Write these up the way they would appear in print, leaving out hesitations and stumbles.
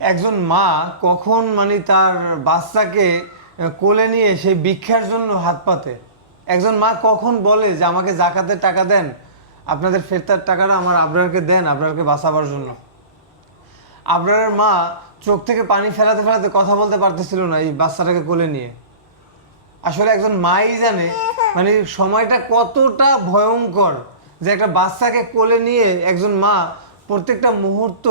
একজন মা কখন মানে তার বাচ্চাকে কোলে নিয়ে সেই ভিক্ষার জন্য হাত পাতে? একজন মা কখন বলে যে আমাকে জাকাতের টাকা দেন, আপনাদের ফেরতার টাকাটা আমার আবরারকে দেন, আবরারকে বাঁচাবার জন্য? আবরারের মা চোখ থেকে পানি ফেলাতে ফেলাতে কথা বলতে পারতেছিল না এই বাচ্চাটাকে কোলে নিয়ে। আসলে একজন মাই জানে মানে সময়টা কতটা ভয়ঙ্কর, যে একটা বাচ্চাকে কোলে নিয়ে একজন মা প্রত্যেকটা মুহূর্ত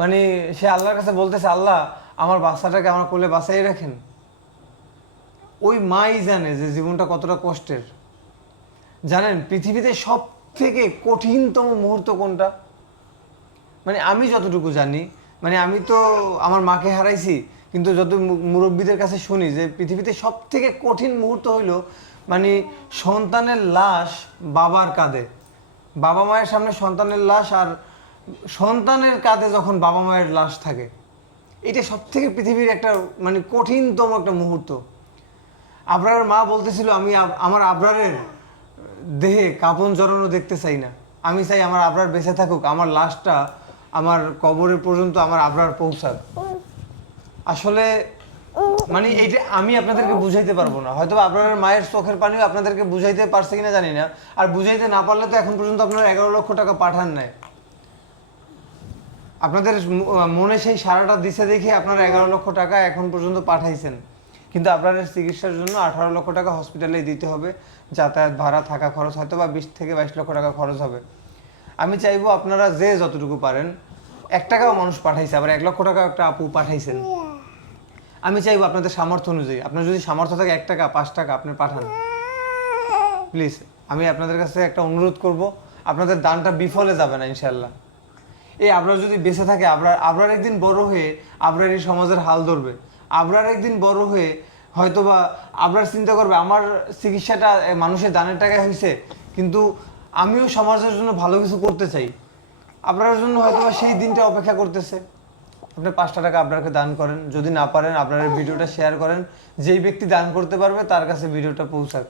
মানে সে আল্লাহর কাছে বলতেছে, আল্লাহ আমার বাচ্চাটাকে আমার কোলে বাঁচাই রাখেন। ওই মাই জানে যে জীবনটা কতটা কষ্টের। জানেন পৃথিবীতে সব থেকে কঠিনতম মুহূর্ত কোনটা? মানে আমি যতটুকু জানি, মানে আমি তো আমার মাকে হারাইছি, কিন্তু যত মুরব্বীদের কাছে শুনি যে পৃথিবীতে সব থেকে কঠিন মুহূর্ত হইল মানে সন্তানের লাশ বাবার কাঁধে, বাবা মায়ের সামনে সন্তানের লাশ, আর সন্তানের কাঁধে যখন বাবা মায়ের লাশ থাকে, এটা সব থেকে পৃথিবীর একটা মানে কঠিনতম একটা মুহূর্ত। আবরারের মা বলতেছিল, আমি আমার আবরারের দেহে কাপন জড়ানো দেখতে চাই না, আমি চাই আমার আবরার বেঁচে থাকুক, আমার লাশটা আমার কবরের পর্যন্ত আমার আবরার পৌঁছাক। আসলে মানে এইটা আমি আপনাদেরকে বুঝাইতে পারবো না, হয়তো আবরারের মায়ের চোখের পানিও আপনাদেরকে বুঝাইতে পারছে কিনা জানি না। আর বুঝাইতে না পারলে তো এখন পর্যন্ত আপনারা 11 লক্ষ টাকা পাঠান নাই। আপনাদের মনে সেই সারাটা দিছে দেখে আপনারা 11 লক্ষ টাকা এখন পর্যন্ত পাঠাইছেন, কিন্তু আপনাদের চিকিৎসার জন্য 18 লক্ষ টাকা হসপিটালে দিতে হবে। যাতায়াত ভাড়া, থাকা খরচ হয়তো বা 20 থেকে 22 লক্ষ টাকা খরচ হবে। আমি চাইবো আপনারা যে যতটুকু পারেন, 1 টাকাও মানুষ পাঠাইছে, আবার 1 লক্ষ টাকা একটা আপু পাঠাইছেন, আমি চাইবো আপনাদের সামর্থ্য অনুযায়ী, আপনার যদি সামর্থ্য থাকে 1 টাকা 5 টাকা আপনি পাঠান প্লিজ। আমি আপনাদের কাছে একটা অনুরোধ করব, আপনাদের দানটা বিফলে যাবে না ইনশাল্লাহ। এই আবরার যদি বেঁচে থাকে, আবরার একদিন বড় হয়ে আবরার এই সমাজের হাল ধরবে। আবরার একদিন বড় হয়ে হয়তোবা আবরার চিন্তা করবে, আমার চিকিৎসাটা মানুষের দানের টাকায় হয়েছে, কিন্তু আমিও সমাজের জন্য ভালো কিছু করতে চাই। আবরারের জন্য হয়তোবা সেই দিনটা অপেক্ষা করতেছে। আপনি 5টা টাকা আবরারকে দান করেন, যদি না পারেন আবরারের ভিডিওটা শেয়ার করেন, যেই ব্যক্তি দান করতে পারবে তার কাছে ভিডিওটা পৌঁছাক।